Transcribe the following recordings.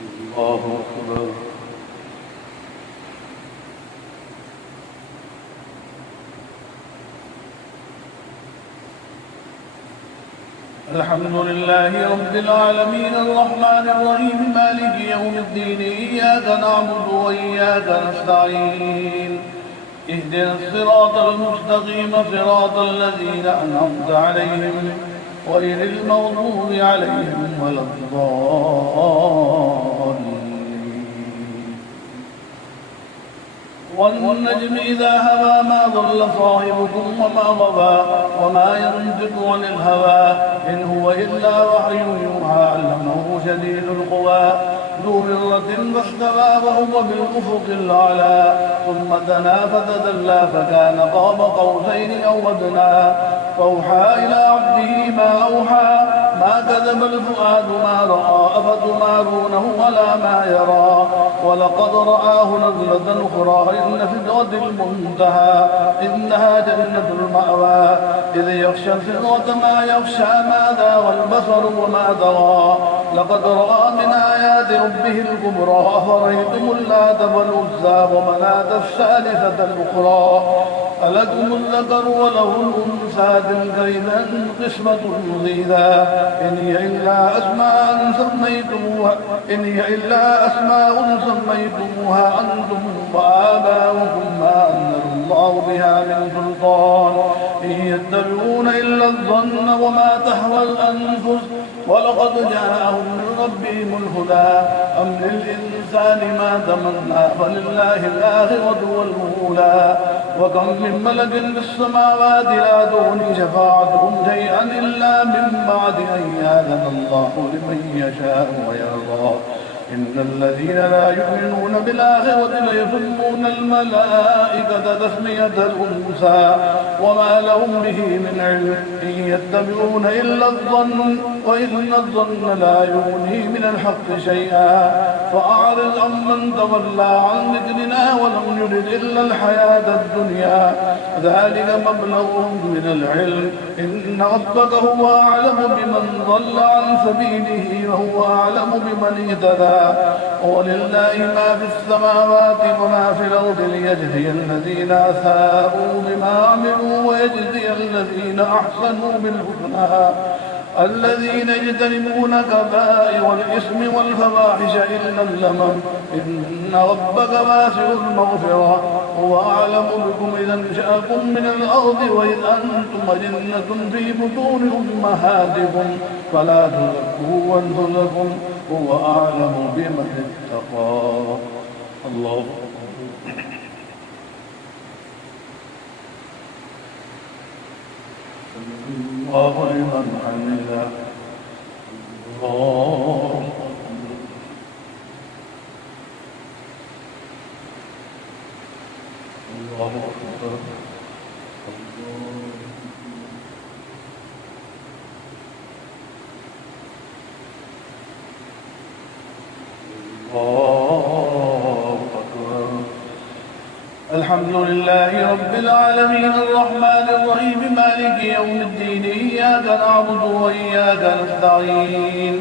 الله أكبر. الحمد لله رب العالمين الرحمن الرحيم مالك يوم الدين إياك نعبد وإياك نستعين اهدنا الصراط المستقيم صراط الذين أنعمت عليهم غير المغضوب عليهم ولا الضالين. والنجم إذا هوى ما ضل صاحبكم وما غوى وما ينطق عن الهوى إن هو إلا وحي يوحى علمه شديد القوى ذو مرة فاستوى وهو بالأفق الأعلى ثم دنا فتدلى فكان قاب قوسين أو أدنى فأوحى إلى عبده ما أوحى ما كذب الفؤاد ما رأى أفتمارونه ولا ما يرى ولقد رآه نزلة أخرى إن سدرة المنتهى إنها جنة المأوى إذ يغشى السدرة ما يغشى ما زاغ البصر وما طغى لقد رأى من آيات ربه الكبرى أفرأيتم اللات والعزى ومناة الثالثة الأخرى ألكم الذكر وله الأنثى تلك إذا قسمة ضيزى إن هي إلا أسماء سميتموها أنتم وآباؤكم ما أنزل الله بها من سلطان إن يتبعون إلا الظن وما تهوى الأنفس ولقد جاءهم من ربهم الهدى أم للإنسان ما تمنى فلله الآخرة والأولى وكم من ملك في السماوات لا تغني شفاعتهم شيئا إلا من بعد أن يأذن الله لمن يشاء ويرضى إن الذين لا يؤمنون بالآخرة ليسمون الملائكة تسمية الأنثى وما لهم به من علم إن يتبعون إلا الظن وإن الظن لا يغني من الحق شيئا فأعرض عمن تولى عن ذكرنا ولم يرد إلا الحياة الدنيا ذلك مبلغهم من العلم إن ربك هو أعلم بمن ضل عن سبيله وهو أعلم بمن اهتدى ولله ما في السماوات وما في الأرض ليجزي الذين أساءوا بما عملوا ويجزي الذين أحسنوا بالحسنى الذين يجتنبون كبائر الإثم والفواحش إلا اللمم إن ربك واسع المغفرة هو أعلم بكم إذا انشأكم من الأرض وإذ أنتم أجنة في بطون أمهاتكم فلا تزكوا أنفسكم هو أعلم بمن اتقى. الله الله لمن حمده. الله أكبر. الحمد لله رب العالمين الرحمن الرحيم مالك يوم الدين إياك نعبد وإياك نستعين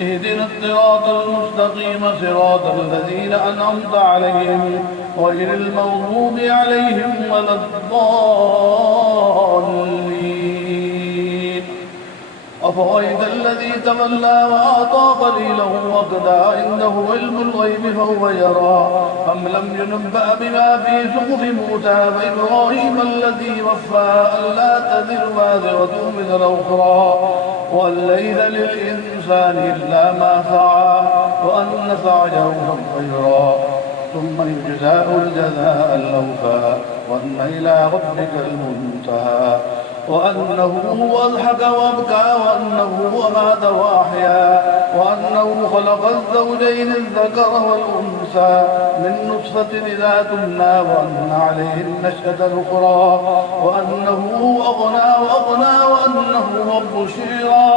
اهدنا الصراط المستقيم صراط الذين أنعمت عليهم غير المغضوب عليهم ولا الضالين. أفرأيت الذي تولى وأعطى قليلا وأكدى عنده علم الغيب فهو يرى أم لم ينبأ بما في صحف موسى وإبراهيم الذي وفى ألا تزر وازرة وزر أخرى وأن ليس للإنسان إلا ما سعى وأن سعيه سوف يرى ثم يجزاه الجزاء الأوفى وأن إلى ربك المنتهى وأنه هو أضحك وأبكى وأنه هو مات وأحيا وأنه خلق الزوجين الذكر والأنثى من نطفة إذا تمنى وأن عليه النشأة الأخرى وأنه أغنى وأغنى وأنه رب الشعرى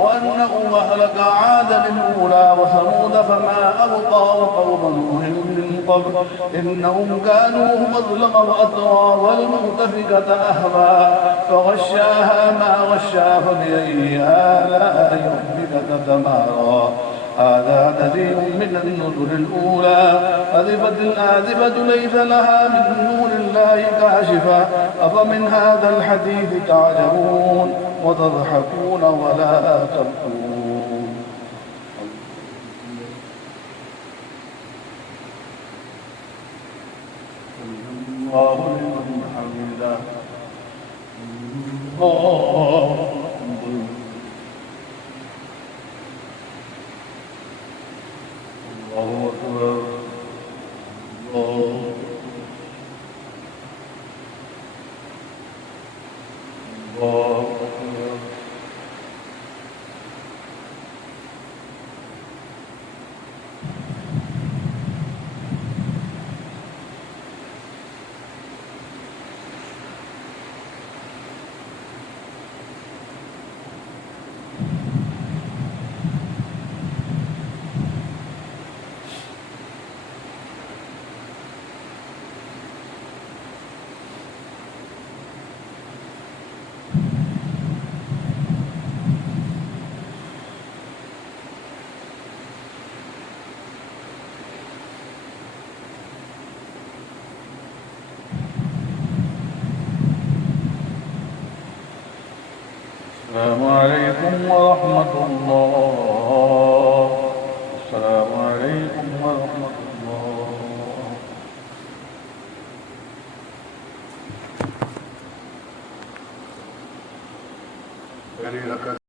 وأنه أهلك عادا الأولى وثمود فما أبقى وقوم نوح من قبل إنهم كانوا هم أظلم وأطغى والمؤتفكة أهوى فغشاها ما غشا فبأي آلاء ربك تتمارى هذا نذير من النذر الأولى أذفت الآذفة ليس لها من نور الله كاشفة أفمن هذا الحديث تعجبون وتضحكون ولا تبكون الله لمن حمده الله أكبر الله أكبر السلام عليكم ورحمة الله. السلام عليكم ورحمة الله.